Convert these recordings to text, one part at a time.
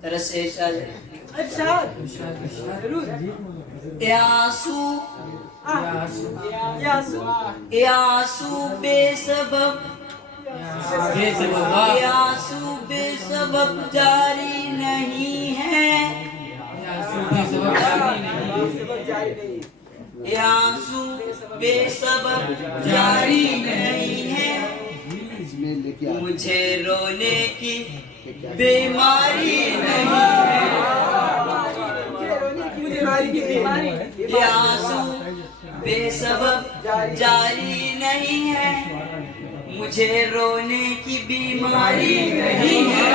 तरह से अच्छा जरूर। यासू यासू यासू बेसबब यासू बेसबब जारी नहीं है। यासू बेसबब जारी नहीं है। मुझे रोने की बीमारी नहीं है। यासू बेसबब जारी नहीं है। मुझे रोने की बीमारी नहीं है।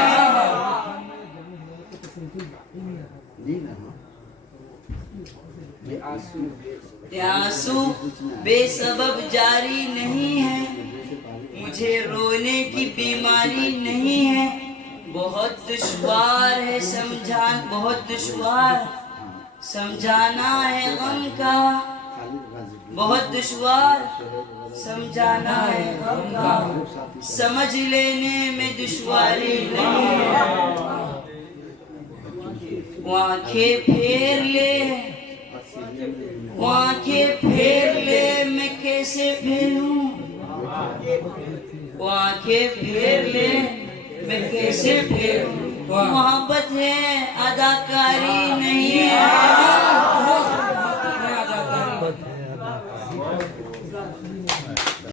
यासू बेसबब जारी नहीं है। मुझे रोने की बीमारी नहीं है। बहुत दुश्वार है बहुत दुश्वार समझाना है गम का। बहुत दुश्वार समझाना है गम का। समझ लेने में दुश्वारी नहीं है। आंखें फेर ले मैं कैसे फेरूं। आंखें फेर ले मैं कैसे फेरूं। मोहब्बत है अदाकारी नहीं है।